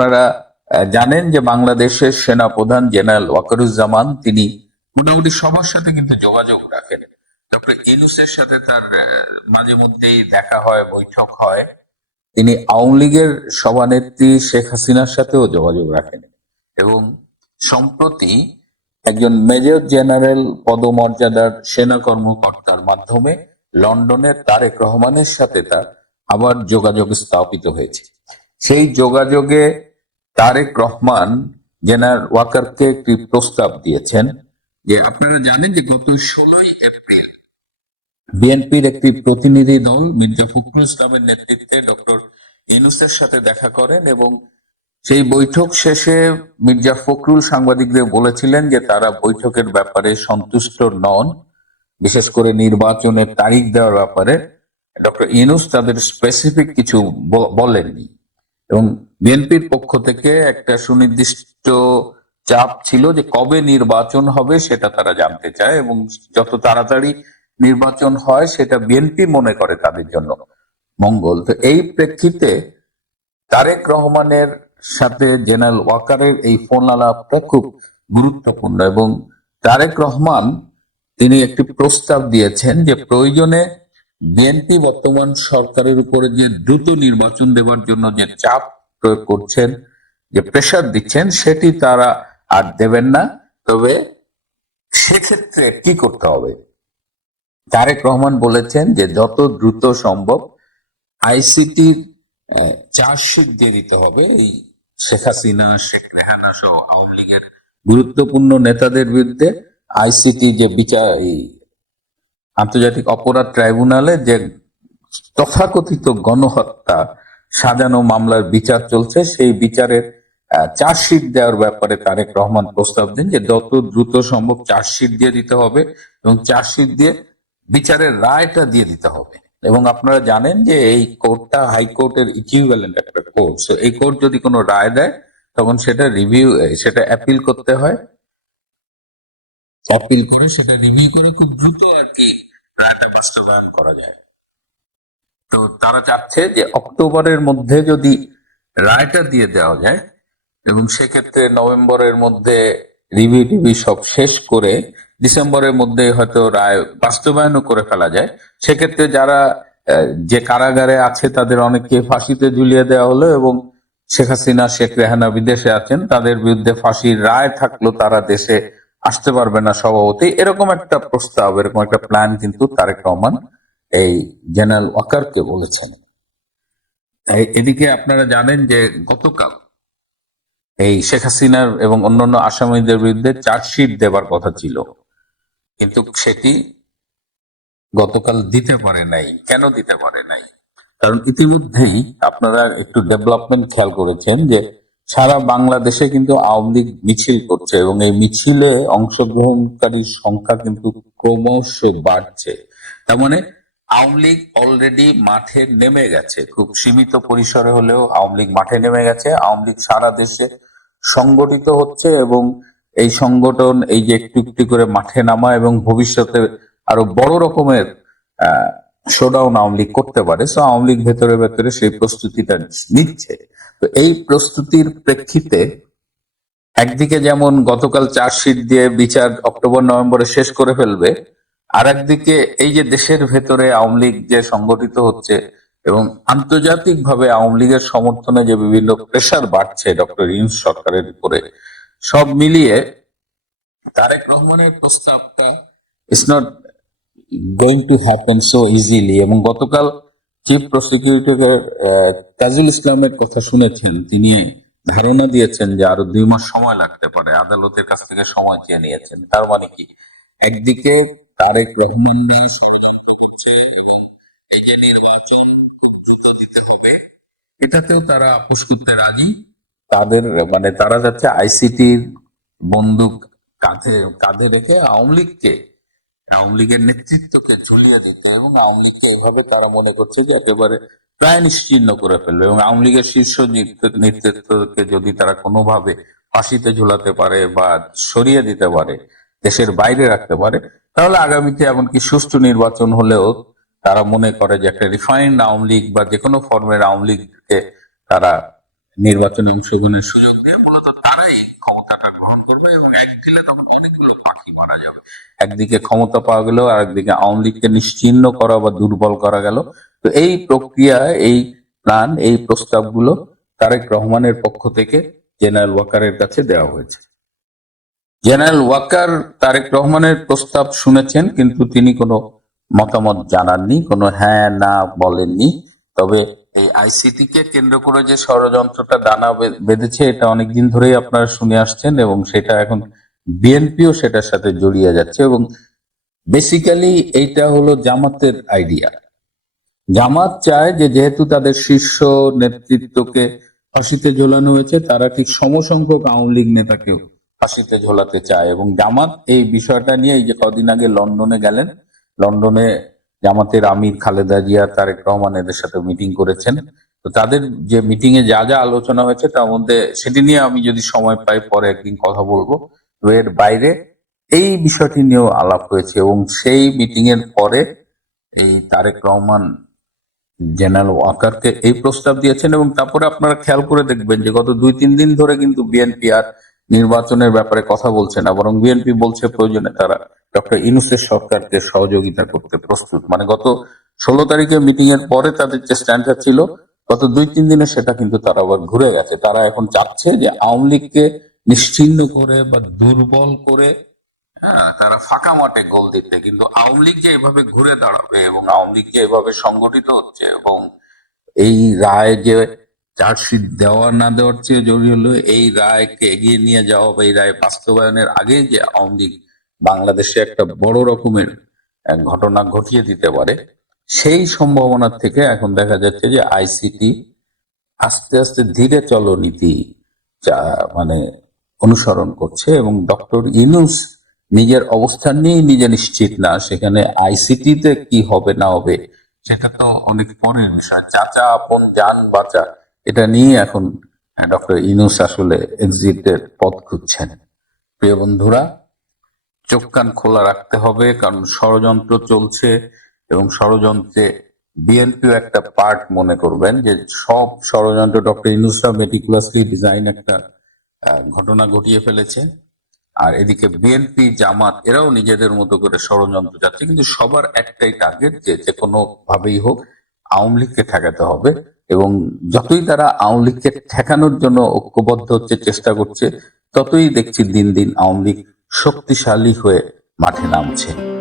আপনারা জানেন যে বাংলাদেশের সেনা প্রধান জেনারেল ওয়াকারুজ্জামান, তিনি মোটামুটি সবার সাথে কিন্তু যোগাযোগ রাখেন। ডক্টর ইনুসের সাথে তার মাঝে মধ্যেই দেখা হয়, বৈঠক হয়। তিনি আওয়ামী লীগের সভানেত্রী শেখ হাসিনার সাথেও যোগাযোগ রাখেন। এবং সম্প্রতি একজন মেজর জেনারেল পদমর্যাদার সেনা কর্মকর্তার মাধ্যমে লন্ডনের তারেক রহমানের সাথে তার আবার যোগাযোগ স্থাপিত হয়েছে। সেই যোগাযোগে তারেক রহমান জেনার ওয়াকারকে একটি প্রস্তাব দিয়েছেন যে আপনারা জানেন যে গত ষোলোই এপ্রিল বিএনপির একটি প্রতিনিধি দল মির্জা ফখরুল ইসলামের নেতৃত্বে ডক্টর ইনুসের সাথে দেখা করেন এবং সেই বৈঠক শেষে মির্জা ফখরুল সাংবাদিকদের বলেছিলেন যে তারা বৈঠকের ব্যাপারে সন্তুষ্ট নন, বিশেষ করে নির্বাচনের তারিখ দেওয়ার ব্যাপারে। ডক্টর ইনুস তাদের স্পেসিফিক কিছু বলেননি। এবং বিএনপির পক্ষ থেকে একটা সুনির্দিষ্ট চাপ ছিল যে কবে নির্বাচন হবে সেটা তারা জানতে চায় এবং যত তাড়াতাড়ি নির্বাচন হয় সেটা বিএনপি মনে করে তাদের জন্য মঙ্গল। তো এই প্রেক্ষিতে তারেক রহমানের সাথে জেনারেল ওয়াকারের এই ফোন আলাপটা খুব গুরুত্বপূর্ণ এবং তারেক রহমান তিনি একটি প্রস্তাব দিয়েছেন যে প্রয়োজনে বিএনপি বর্তমান সরকারের উপরে যে দ্রুত নির্বাচন দেওয়ার জন্য যে চাপ প্রয়োগ করছেন, যে প্রেশার দিচ্ছেন, সেটি তারা আর দেবেন না। তবে সেক্ষেত্রে কি করতে হবে? তারেক রহমান বলেছেন যে যত দ্রুত সম্ভব আইসিটির চার্জশিট দিয়ে দিতে হবে। এই শেখ হাসিনা, শেখ রেহানা সহ আওয়ামী লীগের গুরুত্বপূর্ণ নেতাদের বিরুদ্ধে আইসিটি যে বিচার আন্তর্জাতিক অপরাধ ট্রাইব্যুনালে যে তথাকথিত গণহত্যা, সাজানো মামলার বিচার চলছে, সেই বিচারের চার্জশিট দেওয়ার ব্যাপারে তারেক রহমান প্রস্তাব দেন যে যত দ্রুত সম্ভব চার্জশিট দিয়ে দিতে হবে এবং চার্জশিট দিয়ে বিচারের রায়টা দিয়ে দিতে হবে। এবং আপনারা জানেন যে এই কোর্টটা হাইকোর্টের ইকুইভ্যালেন্ট একটা কোর্ট এই কোর্ট যদি কোনো রায় দেয়, তখন সেটা রিভিউ সেটা অ্যাপিল করতে হয়। অ্যাপিল করে সেটা রিভিউ করে খুব দ্রুত আর কি রায়টা বাস্তবায়ন করা যায়। তো তারা চাচ্ছে যে অক্টোবরের মধ্যে যদি রায়টা দিয়ে দেওয়া যায় এবং সেক্ষেত্রে নভেম্বরের মধ্যে রিভিউ টিভি সব শেষ করে ডিসেম্বরের মধ্যে হয়তো রায় বাস্তবায়নও করে ফেলা যায়। সেক্ষেত্রে যারা যে কারাগারে আছে তাদের অনেককে ফাঁসিতে ঝুলিয়ে দেওয়া হলো এবং শেখ হাসিনা শেখ রেহানা বিদেশে আছেন তাদের বিরুদ্ধে ফাঁসির রায় থাকল তারা দেশে আসতে পারবে না সভাপতি এরকম একটা প্রস্তাব, এরকম একটা প্ল্যান কিন্তু তারেক রহমান এই জেনারেল ওয়াকারকে বলেছেন। এদিকে আপনারা জানেন যে গতকাল এই শেখ হাসিনার এবং অন্যান্য আসামিদের বিরুদ্ধে চার্জশিট দেবার কথা ছিল। কিন্তু সেটি গতকাল দিতে পারে নাই? কেন দিতে পারে নাই? কারণ ইতিমধ্যেই আপনারা একটু ডেভেলপমেন্ট খেয়াল করেছেন যে সারা বাংলাদেশে কিন্তু আওয়ামী লীগ মিছিল করছে এবং এই মিছিলে অংশগ্রহণকারীর সংখ্যা কিন্তু ক্রমশ বাড়ছে। তার মানে আওয়ামী লীগ অলরেডি মাঠে নেমে গেছে। খুব সীমিত পরিসরে হলেও আওয়ামী লীগ মাঠে নেমে গেছে। আওয়ামী লীগ সারা দেশে সংগঠিত হচ্ছে এবং এই সংগঠন এই যে একটু একটু করে মাঠে নামা এবং ভবিষ্যতে আরও বড় রকমের, আহ শোডাউন আওয়ামী লীগ করতে পারে। সো আওয়ামী লীগ ভেতরে ভেতরে সেই প্রস্তুতিটা নিচ্ছে। তো এই প্রস্তুতির প্রেক্ষিতে একদিকে যেমন গতকাল চার্জশিট দিয়ে বিচার অক্টোবর, নভেম্বরে শেষ করে ফেলবে আর একদিকে এই যে দেশের ভেতরে আওয়ামী লীগ যে সংগঠিত হচ্ছে এবং আন্তর্জাতিকভাবে আওয়ামী লীগের সমর্থনে যে বিভিন্ন প্রেশার বাড়ছে ডক্টর ইউনুস সরকারের উপরে, সব মিলিয়ে তারেক রহমানের প্রস্তাবটা it's not going to happen so easily এবং গতকাল চিফ প্রসিকিউটর তাজুল ইসলামের কথা শুনেছেন। তিনি ধারণা দিয়েছেন যে আরও দুই মাস সময় লাগতে পারে। আদালতের কাছ থেকে সময় চেয়ে নিয়েছেন। তার মানে কি? একদিকে তারেক রহমান নির্বাচন দিতে হবে, এটাতেও তারা আপোষ করতে রাজি। তাদের মানে তারা যাচ্ছে আইসিটির বন্দুক কাঁধে কাঁধে রেখে আওয়ামী লীগকে আওয়ামী লীগের নেতৃত্বকে ঝুলিয়ে দিতে এবং আওয়ামী লীগকে এভাবে তারা মনে করছে যে একেবারে প্রায় নিশ্চিহ্ন করে ফেলবে এবং আওয়ামী লীগের শীর্ষ নেতৃত্বকে যদি তারা কোনোভাবে ফাঁসিতে ঝুলাতে পারে বা সরিয়ে দিতে পারে, দেশের বাইরে রাখতে পারে, তাহলে আগামীতে এমনকি সুষ্ঠু নির্বাচন হলেও তারা মনে করে যে একটা রিফাইন্ড আওয়ামী লীগ বা যে কোনো ফর্মের আওয়ামী লীগকে তারা নির্বাচনে অংশগ্রহণের সুযোগ দিয়ে, মূলত তারাই গ্রহণ করবে এবং এক দিলে তখন অনেকগুলো পাখি মারা যাবে। একদিকে ক্ষমতা পাওয়া গেল আর একদিকে আওয়ামী লীগকে নিশ্চিহ্ন করা বা দুর্বল করা গেল। তো এই প্রক্রিয়া এই প্ল্যান, এই প্রস্তাবগুলো তারেক রহমানের পক্ষ থেকে জেনারেল ওয়াকারের কাছে দেওয়া হয়েছে। জেনারেল ওয়াকার তারেক রহমানের প্রস্তাব শুনেছেন, কিন্তু তিনি কোনো মতামত জানাননি, কোনো হ্যাঁ না বলেননি। তবে এই আইসিটি কে কেন্দ্র করে যে ষড়যন্ত্রটা দানা বেঁধেছে, এটা অনেকদিন ধরেই আপনারা শুনে আসছেন এবং সেটা এখন বিএনপিও সেটার সাথে জড়িয়ে যাচ্ছে এবং বেসিক্যালি এইটা হলো জামাতের আইডিয়া জামাত চায় যে যেহেতু তাদের শীর্ষ নেতৃত্বকে ফাঁসিতে ঝোলানো হয়েছে, তারা ঠিক সমসংখ্যক আওয়ামী লীগ নেতাকেও ফাঁসিতে ঝোলাতে চায় এবং জামাত এই বিষয়টা নিয়ে এই যে কদিন আগে লন্ডনে গেলেন, লন্ডনে জামাতের আমির খালেদা জিয়া, তারেক রহমান এদের সাথে মিটিং করেছেন। তো তাদের যে মিটিং এ যা যা আলোচনা হয়েছে তার মধ্যে সেটি নিয়ে আমি যদি সময় পাই পরে একদিন কথা বলব। এর বাইরে এই বিষয়টি নিয়েও আলাপ হয়েছে এবং সেই মিটিং এর পরে এই তারেক রহমান জেনারেল ওয়াকারকে এই প্রস্তাব দিয়েছেন এবং তারপরে আপনারা খেয়াল করে দেখবেন যে গত দুই তিন দিন ধরে কিন্তু বিএনপি আর নির্বাচনের ব্যাপারে কথা বলছে না, বরং বিএনপি বলছে প্রয়োজনে তারা ডক্টর ইনুসের সরকারকে সহযোগিতা করতে প্রস্তুত। মানে গত ষোলো তারিখে মিটিং এর পরে তাদের যে স্ট্যান্ডটা ছিল, গত দুই, তিন দিনে সেটা কিন্তু তারা আবার ঘুরে গেছে। তারা এখন চাচ্ছে যে আওয়ামী লীগকে নিশ্চিহ্ন করে বা দুর্বল করে হ্যাঁ তারা ফাঁকা মাঠে গোল দিতে। কিন্তু আওয়ামী লীগ যে এভাবে ঘুরে দাঁড়াবে এবং আওয়ামী লীগ যে এভাবে সংগঠিত হচ্ছে এবং এই রায় যে চার্জশিট দেওয়া না দেওয়ার চেয়ে জরুরি হলো, এই রায়কে এগিয়ে নিয়ে যাওয়া বা এই রায় বাস্তবায়নের আগে যে আওয়ামী লীগ বাংলাদেশে একটা বড় রকমের ঘটনা ঘটিয়ে দিতে পারে, সেই সম্ভাবনার থেকে এখন দেখা যাচ্ছে যে আইসিটি আস্তে আস্তে ধীরে চলো নীতি যা- মানে অনুসরণ করছে এবং ডক্টর ইনুস নিজের অবস্থান নিয়ে নিজে নিশ্চিত না সেখানে আইসিটি তে কি হবে না হবে, সেটা তো অনেক পরের বিষয়। চাচা আপন যান বাঁচা, এটা নিয়ে এখন ডক্টর ইনুস আসলে এক্সিটের পথ খুঁজছেন। প্রিয় বন্ধুরা চোখ কান খোলা রাখতে হবে, কারণ ষড়যন্ত্র চলছে এবং ষড়যন্ত্রে বিএনপিও একটা পার্ট মনে করবেন যে সব ষড়যন্ত্র ডক্টর ইনুসরা মেটিকুলাসলি ডিজাইন একটা ঘটনা ঘটিয়ে ফেলেছে। আর এদিকে বিএনপি, জামাত, এরাও নিজেদের মতো করে ষড়যন্ত্র যাচ্ছে কিন্তু সবার একটাই টার্গেট যে যে কোনো ভাবেই হোক আওয়ামী লীগকে ঠেকাতে হবে এবং যতই তারা আওয়ামী লীগকে ঠেকানোর জন্য ঐক্যবদ্ধ হচ্ছে, চেষ্টা করছে, ততই দেখছি দিন দিন আওয়ামী লীগ শক্তিশালী হয়ে মাঠে নামছে।